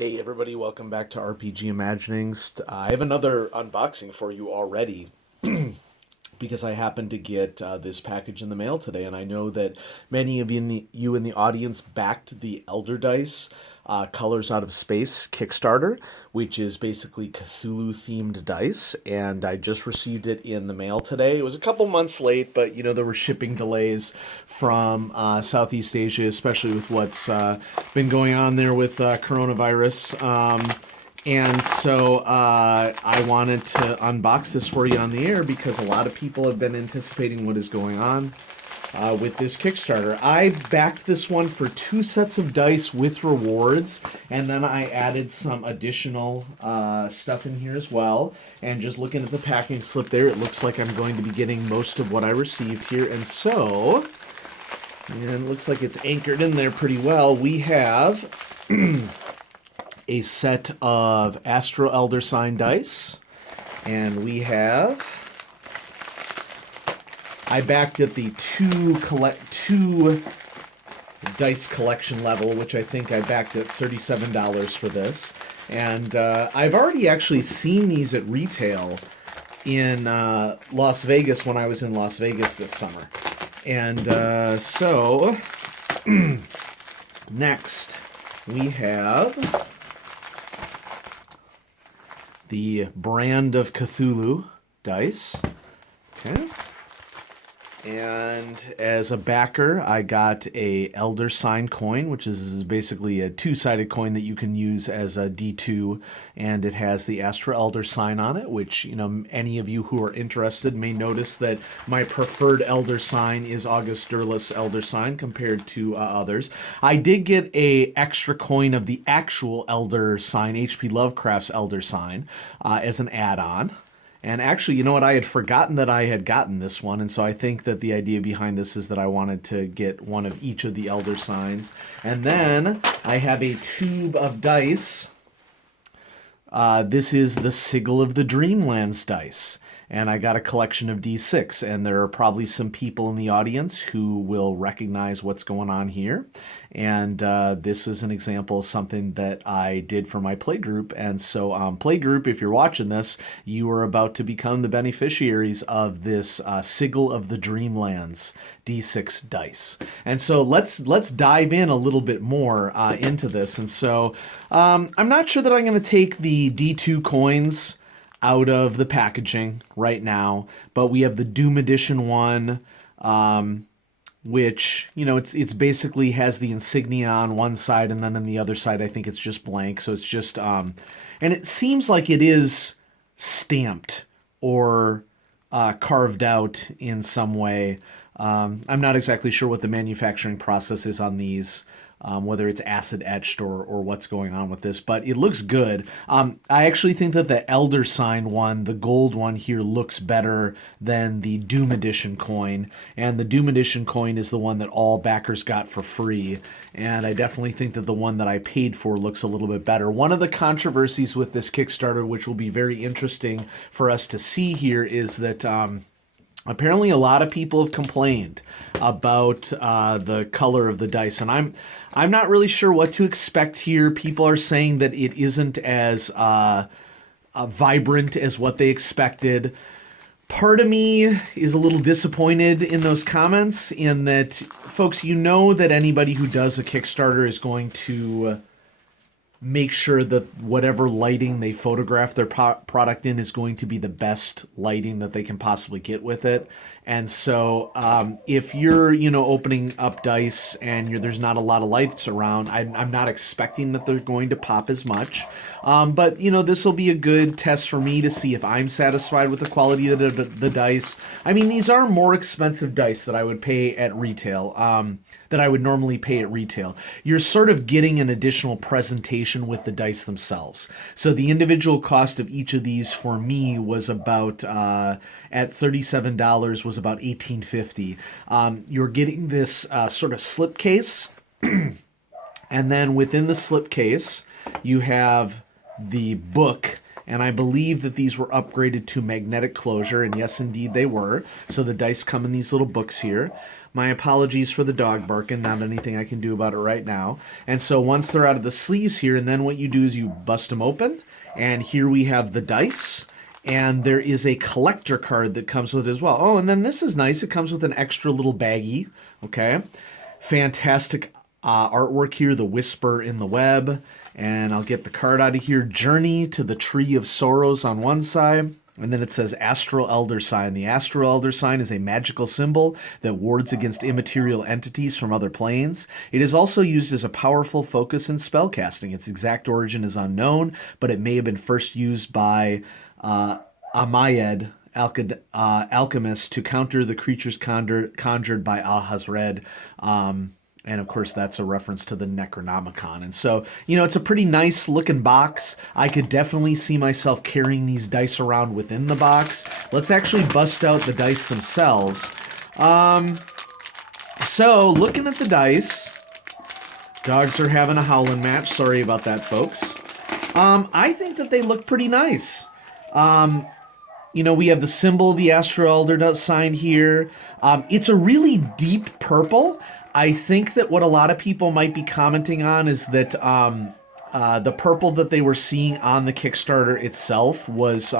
Hey everybody, welcome back to RPG Imaginings. I have another unboxing for you already because I happened to get this package in the mail today, and I know that many of you in the audience backed the Elder Dice Colors Out of Space Kickstarter, which is basically Cthulhu themed dice, and I just received it in the mail today. It was a couple months late, but there were shipping delays from Southeast Asia, especially with what's been going on there with coronavirus. And so I wanted to unbox this for you on the air because a lot of people have been anticipating what is going on with this Kickstarter. I backed this one for 2 sets of dice with rewards, and then I added some additional stuff in here as well. And just looking at the packing slip there, it looks like I'm going to be getting most of what I received here. And so, and it looks like it's anchored in there pretty well. We have a set of Astro Elder Sign dice, and we have, I backed at the two dice collection level, which I think I backed at $37 for this. And I've already actually seen these at retail in Las Vegas when I was in Las Vegas this summer. And so next we have the Brand of Cthulhu dice. Okay. And as a backer, I got a Elder Sign coin, which is basically a 2-sided coin that you can use as a D2, and it has the Astro Elder Sign on it, which, any of you who are interested may notice that my preferred Elder Sign is August Derlis Elder Sign compared to others. I did get a extra coin of the actual Elder Sign, H.P. Lovecraft's Elder Sign, as an add-on. And actually, you know what? I had forgotten that I had gotten this one, and so I think that the idea behind this is that I wanted to get one of each of the Elder Signs. And then I have a tube of dice. This is the Sigil of the Dreamlands dice. And I got a collection of D6, and there are probably some people in the audience who will recognize what's going on here. And this is an example of something that I did for my playgroup. And so, playgroup, if you're watching this, you are about to become the beneficiaries of this Sigil of the Dreamlands D6 dice. And so let's dive in a little bit more into this. And so I'm not sure that I'm going to take the D2 coins out of the packaging right now, but we have the Doom Edition one, which, it's basically has the insignia on one side, and then on the other side I think it's just blank. So it's just and it seems like it is stamped or carved out in some way. I'm not exactly sure what the manufacturing process is on these, whether it's acid etched or what's going on with this, but it looks good. I actually think that the Elder Sign one, the gold one here, looks better than the Doom Edition coin, and the Doom Edition coin is the one that all backers got for free, and I definitely think that the one that I paid for looks a little bit better. One of the controversies with this Kickstarter, which will be very interesting for us to see here, is that apparently a lot of people have complained about the color of the dice, and I'm not really sure what to expect here. People are saying that it isn't as vibrant as what they expected. Part of me is a little disappointed in those comments, in that, folks, that anybody who does a Kickstarter is going to make sure that whatever lighting they photograph their product in is going to be the best lighting that they can possibly get with it. And so if you're, opening up dice and there's not a lot of lights around, I'm not expecting that they're going to pop as much. But, this will be a good test for me to see if I'm satisfied with the quality of the dice. I mean, these are more expensive dice that I would pay at retail, that I would normally pay at retail. You're sort of getting an additional presentation with the dice themselves. So the individual cost of each of these for me was about, at $37, was about $18.50. You're getting this sort of slipcase, and then within the slipcase, you have the book. And I believe that these were upgraded to magnetic closure, and yes, indeed, they were. So the dice come in these little books here. My apologies for the dog barking, not anything I can do about it right now. And so once they're out of the sleeves here, and then what you do is you bust them open, and here we have the dice, and there is a collector card that comes with it as well. Oh, and then this is nice. It comes with an extra little baggie, okay? Fantastic artwork here, the whisper in the web. And I'll get the card out of here. Journey to the Tree of Sorrows on one side. And then it says Astral Elder Sign. The Astral Elder Sign is a magical symbol that wards against immaterial entities from other planes. It is also used as a powerful focus in spellcasting. Its exact origin is unknown, but it may have been first used by Amayed, alchemist, to counter the creatures conjured by Alhazred. And of course, that's a reference to the Necronomicon. And so, it's a pretty nice looking box. I could definitely see myself carrying these dice around within the box. Let's actually bust out the dice themselves. So, looking at the dice, dogs are having a howling match. Sorry about that, folks. I think that they look pretty nice. We have the symbol, the Astral Elder sign here. It's a really deep purple. I think that what a lot of people might be commenting on is that the purple that they were seeing on the Kickstarter itself was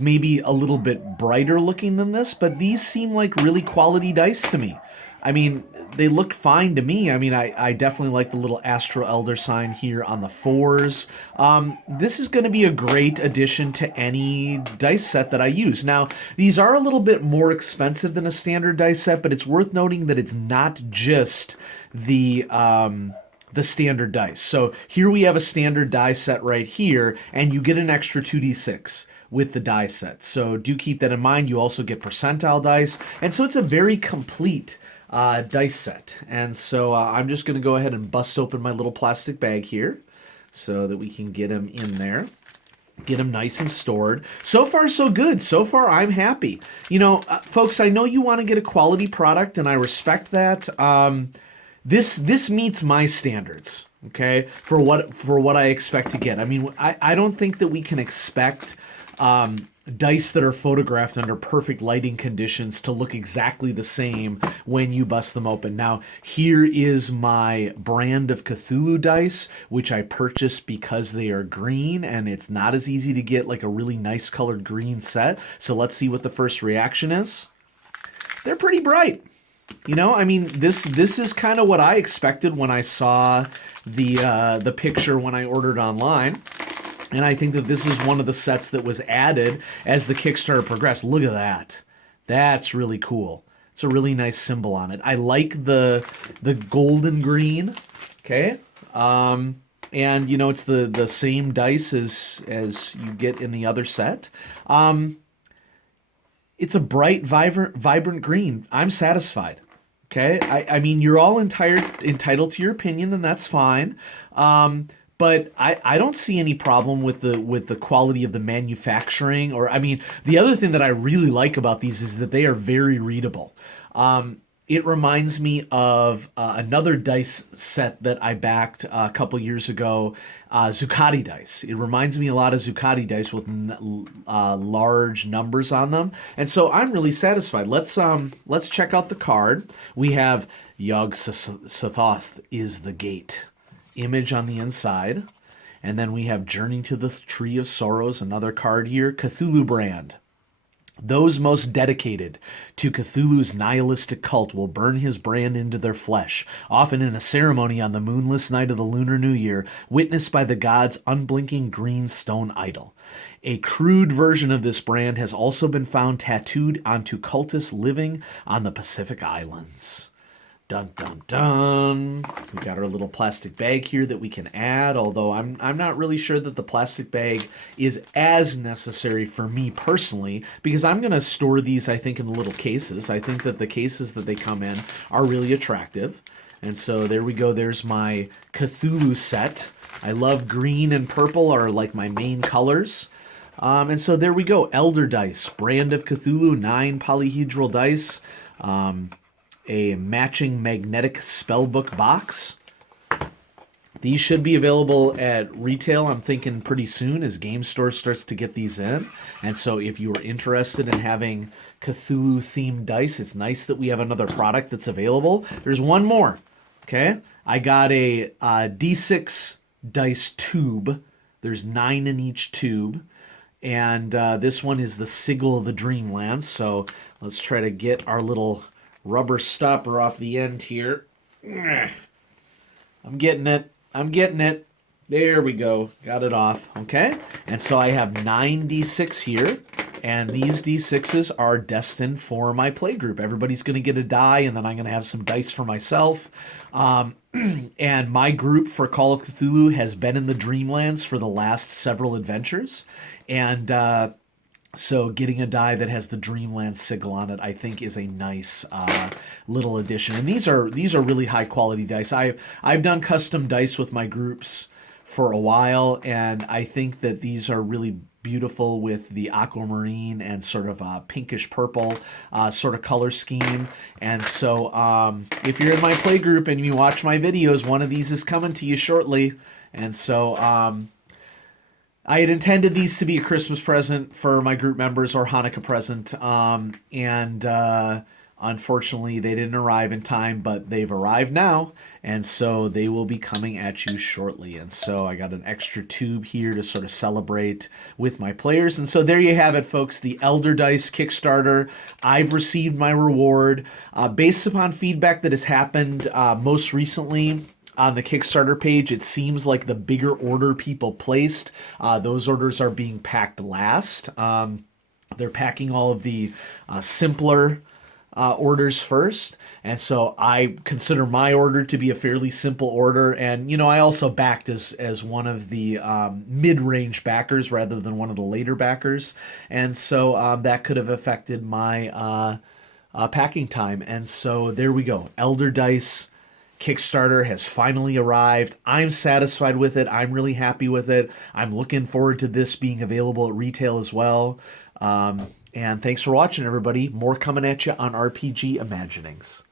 maybe a little bit brighter looking than this, but these seem like really quality dice to me. I mean, they look fine to me. I mean, I definitely like the little Astral Elder sign here on the 4s. This is going to be a great addition to any dice set that I use. Now, these are a little bit more expensive than a standard dice set, but it's worth noting that it's not just the standard dice. So here we have a standard die set right here, and you get an extra 2d6 with the die set. So do keep that in mind. You also get percentile dice, and so it's a very complete dice set. And so I'm just going to go ahead and bust open my little plastic bag here so that we can get them in there, get them nice and stored. So far, so good. So far, I'm happy. Folks, I know you want to get a quality product, and I respect that. This meets my standards, okay, for what I expect to get. I mean, I don't think that we can expect dice that are photographed under perfect lighting conditions to look exactly the same when you bust them open. Now, here is my brand of Cthulhu dice, which I purchased because they are green, and it's not as easy to get like a really nice colored green set. So let's see what the first reaction is. They're pretty bright. I mean, this is kind of what I expected when I saw the picture when I ordered online. And I think that this is one of the sets that was added as the Kickstarter progressed. Look at that. That's really cool. It's a really nice symbol on it. I like the golden green. Okay. And it's the same dice as you get in the other set. It's a bright, vibrant green. I'm satisfied. Okay. I mean, you're all entitled to your opinion, and that's fine. But I don't see any problem with the quality of the manufacturing. The other thing that I really like about these is that they are very readable. It reminds me of another dice set that I backed a couple years ago, Zuccotti dice. It reminds me a lot of Zuccotti dice with large numbers on them, and so I'm really satisfied. Let's check out the card. We have Yog-Sothoth is the gate. Image on the inside, and then we have Journey to the Tree of Sorrows, another card here, Cthulhu brand. Those most dedicated to Cthulhu's nihilistic cult will burn his brand into their flesh, often in a ceremony on the moonless night of the Lunar New Year, witnessed by the god's unblinking green stone idol. A crude version of this brand has also been found tattooed onto cultists living on the Pacific Islands. Dun, dun, dun. We got our little plastic bag here that we can add, although I'm not really sure that the plastic bag is as necessary for me personally, because I'm going to store these, I think, in the little cases. I think that the cases that they come in are really attractive. And so there we go. There's my Cthulhu set. I love green and purple are like my main colors. And so there we go. Elder dice, brand of Cthulhu, 9 polyhedral dice. A matching magnetic spellbook box. These should be available at retail, I'm thinking pretty soon as Game Store starts to get these in. And so if you are interested in having Cthulhu themed dice, it's nice that we have another product that's available. There's one more. Okay. I got a D6 dice tube. There's 9 in each tube. And this one is the Sigil of the Dreamlands. So let's try to get our little rubber stopper off the end here. I'm getting it. I'm getting it. There we go. Got it off. Okay. And so I have 9 D6 here. And these D6s are destined for my play group. Everybody's going to get a die, and then I'm going to have some dice for myself. And my group for Call of Cthulhu has been in the Dreamlands for the last several adventures. And so getting a die that has the Dreamland sigil on it, I think, is a nice little addition. And these are really high quality dice. I've done custom dice with my groups for a while, and I think that these are really beautiful with the aquamarine and sort of pinkish purple sort of color scheme. And so if you're in my play group and you watch my videos, one of these is coming to you shortly. And so I had intended these to be a Christmas present for my group members or Hanukkah present, and unfortunately they didn't arrive in time, but they've arrived now, and so they will be coming at you shortly. And so I got an extra tube here to sort of celebrate with my players. And so there you have it, folks, the Elder Dice Kickstarter. I've received my reward based upon feedback that has happened most recently. On the Kickstarter page, it seems like the bigger order people placed, those orders are being packed last. They're packing all of the simpler orders first. And so I consider my order to be a fairly simple order. And, you know, I also backed as one of the mid-range backers rather than one of the later backers. And so that could have affected my packing time. And so there we go. Elder Dice Kickstarter has finally arrived. I'm satisfied with it. I'm really happy with it. I'm looking forward to this being available at retail as well. And thanks for watching, everybody. More coming at you on RPG Imaginings.